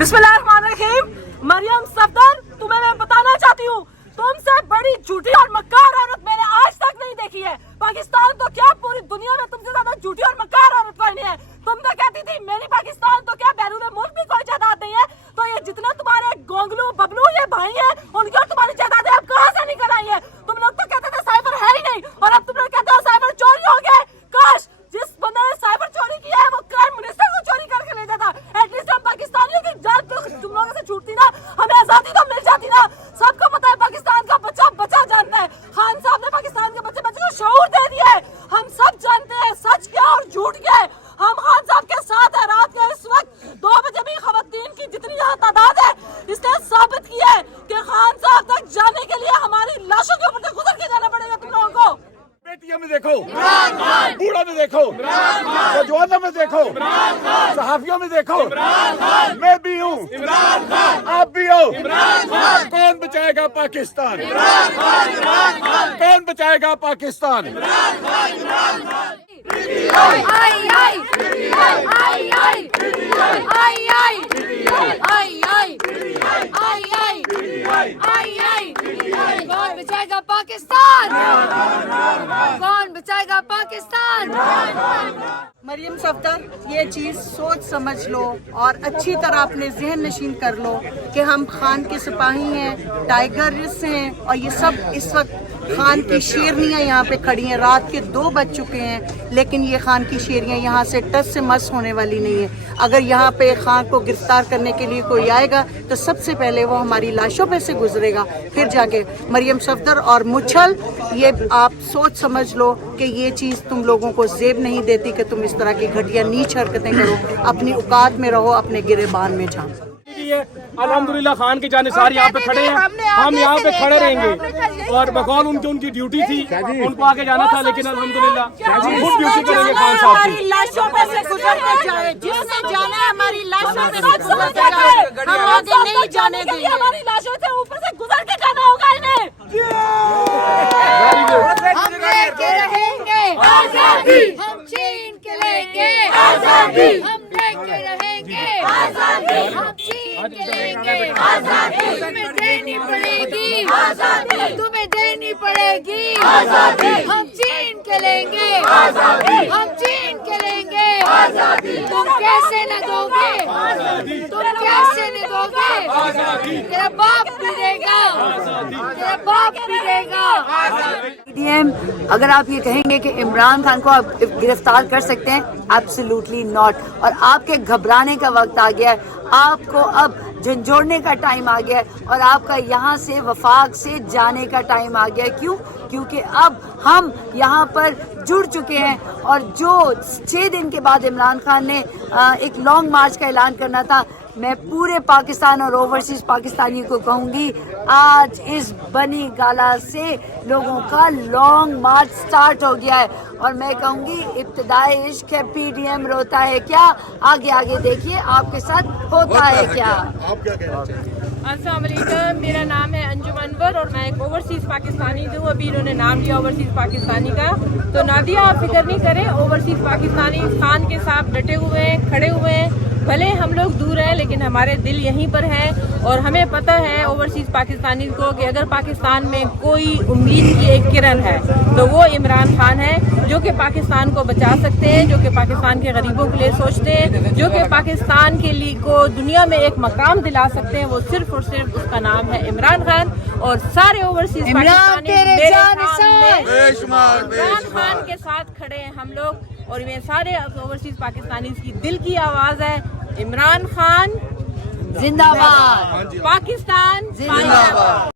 बिस्मिल्लाहिर्रहमानिर्रहीम। मरियम सफदर, तुम्हें मैं बताना चाहती हूँ, तुमसे बड़ी झूठी और मक्कार औरत मैंने आज तक नहीं देखी है। पाकिस्तान तो क्या पूरी दुनिया में तुमसे ज्यादा झूठी और मक्कार औरत कोई नहीं है। तुम तो कहती थी मेरी पाकिस्तान तो क्या बैरून मुल्क भी कोई जायदाद नहीं है। तो ये जितने तुम्हारे गोंगलू बबलू ये भाई हैं, उनकी और तुम्हारी जायदादें अब कहाँ से निकल आई है। तुम लोग तो कहते थे साइबर है ही नहीं, और अब तुम लोग कहते हो साइबर चोरी हो गए। काश जिस बंदे ने साइबर चोरी किया है वो क्राइम मिनिस्टर को चोरी करके ले जाता। एटलीस्ट हम पाकिस्तानियों की जान तो तुम लोगों से छूटती ना, हमें आजादी तो मिल जाती ना। सबको पता है पाकिस्तान का बच्चा बच्चा जानता है। खान साहब ने पाकिस्तान के बच्चे बच्चे को शऊर दे दिया है। हम सब जानते हैं सच क्या और झूठ क्या है। हम खान साहब के साथ है। रात के इस वक्त 2 बजे भी खवातीन की जितनी यहाँ तादाद है, इसने साबित किया है कि खान साहब तक जाने के लिए हमारी लाशों के ऊपर से गुजर के जाना पड़ेगा तुम लोगों को। बेटियों में देखो, बूढ़ों में देखो, जवानों में देखो, सहाफियों में देखो, मैं भी हूँ, आप भी हो। कौन बचाएगा पाकिस्तान? कौन बचाएगा पाकिस्तान? कौन बचाएगा पाकिस्तान? कौन बचाएगा पाकिस्तान? मरियम सफदर, ये चीज़ सोच समझ लो और अच्छी तरह अपने जहन नशीन कर लो कि हम खान के सिपाही हैं, टाइगर्स हैं, और ये सब इस वक्त खान की शेरनियाँ यहाँ पे खड़ी हैं। रात के 2 बज चुके हैं, लेकिन ये खान की शेरनियाँ यहाँ से टस से मस होने वाली नहीं है। अगर यहाँ पे खान को गिरफ्तार करने के लिए कोई आएगा तो सबसे पहले वो हमारी लाशों पे से गुजरेगा, फिर जाके मरियम सफदर और मुच्छल। ये आप सोच समझ लो कि ये चीज़ तुम लोगों को जेब नहीं देती कि तुम इस तरह की घटिया नीच हरकतें करो। अपनी औकात में रहो, अपने गिरेबान में जाओ। अल्हम्दुलिल्लाह खान के जानिसार यहाँ पे खड़े हैं, हम यहाँ पे खड़े रहेंगे और बकौल उनकी ड्यूटी थी, उनको आगे जाना था, लेकिन अल्हम्दुलिल्लाह हम खुद ड्यूटी करेंगे खान साहब की। लाशों पे से गुजर के जाए, जिसने जाना है हमारी लाशों पे से गुजर के जाए, हम आगे नहीं जाने देंगे। हमारी लाशों से ऊपर से गुजर के जाना होगा इन्हें। हम लेके रहेंगे आजादी, हम छीन के लेंगे आजादी, हम लेके रहेंगे आजादी, हम छीन के लेंगे आजादी। तुम्हें देनी पड़ेगी आजादी, तुम्हें देनी पड़ेगी आजादी, हम छीन के लेंगे आजादी, हम छीन के लेंगे आजादी। तुम कैसे न दोगे, तुम कैसे न दोगे? तेरा बाप भी देगा, तेरा बाप भी देगा। पीडीएम, अगर आप ये कहेंगे कि इमरान खान को आप गिरफ्तार कर सकते हैं, एब्सोल्युटली नॉट। और आपके घबराने का वक्त आ गया है, आपको अब झंझोड़ने का टाइम आ गया है, और आपका यहाँ से वफाक से जाने का टाइम आ गया है। क्यों? क्योंकि अब हम यहाँ पर जुड़ चुके हैं, और जो 6 दिन के बाद इमरान खान ने एक लॉन्ग मार्च का ऐलान करना था, मैं पूरे पाकिस्तान और ओवरसीज पाकिस्तानियों को कहूँगी, आज इस बनी गाला से लोगों का लॉन्ग मार्च स्टार्ट हो गया है। और मैं कहूँगी इब्तिदाई इश्क है, पीडीएम रोता है क्या? आगे आगे देखिए आपके साथ होता है क्या। अस्सलाम वालेकुम, मेरा नाम है अंजुम अनवर और मैं एक ओवरसीज़ पाकिस्तानी हूँ। अभी इन्होंने नाम लिया ओवरसीज़ पाकिस्तानी का, तो नादिया आप फिक्र नहीं करें, ओवरसीज़ पाकिस्तानी खान के साथ डटे हुए हैं, खड़े हुए हैं। भले हम लोग दूर हैं लेकिन हमारे दिल यहीं पर हैं, और हमें पता है ओवरसीज़ पाकिस्तानी को कि अगर पाकिस्तान में कोई उम्मीद की एक किरण है तो वो इमरान खान है, जो कि पाकिस्तान को बचा सकते हैं, जो कि पाकिस्तान के गरीबों के लिए सोचते हैं, जो कि पाकिस्तान के लिए को दुनिया में एक मकाम दिला सकते हैं। वो सिर्फ और सिर्फ उसका नाम है इमरान खान। और सारे ओवरसीज़ पाकिस्तानी इमरान खान के साथ खड़े हैं हम लोग, और ये सारे ओवरसीज़ पाकिस्तानी की दिल की आवाज़ है, इमरान खान जिंदाबाद, पाकिस्तान जिंदाबाद।